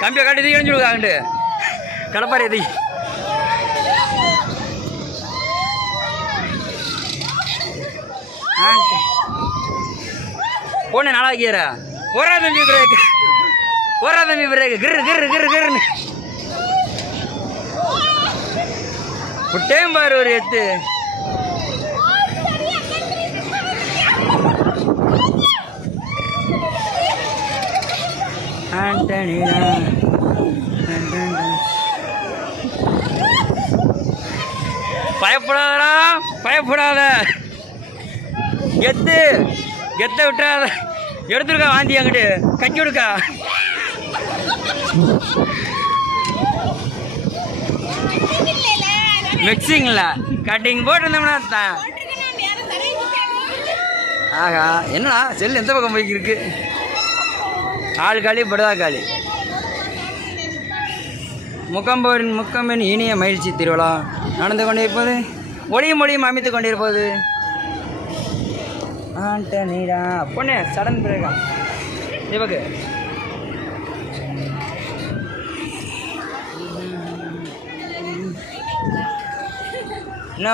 கம்பியை காட்டி தூக்கி அணிஞ்சுடுங்க அங்கிட்டு கடப்பாரு எதி போன நாளா வைக்கிற ஓரா தம்பி பிரேக் ஓரா தம்பி பிரேக் கிரு கிரு கிரு கிருன்னு விட்டேன் பாரு ஒரு எத்து பயப்படாதடா பயப்படாத கெத்து கெத்த விட்டுறாத எடுத்துருக்கா வாந்தி அங்கிட்டு கட்டி விடுக்கா மிக்சிங்களா கட்டிங் போட்டிருந்தோம்னா தான் ஆகா என்னடா செல் எந்த பக்கம் போய்க்கு ஆள் காலி படுதா காலி முக்கம்பின் இனிய மகிழ்ச்சி திருவிழா நடந்து கொண்டிருப்பது ஒளியும் மொழியும் அமைத்து கொண்டிருப்பது ஆண்டனிடா பொண்ணே சடன் பிரேகா இவக்கு என்ன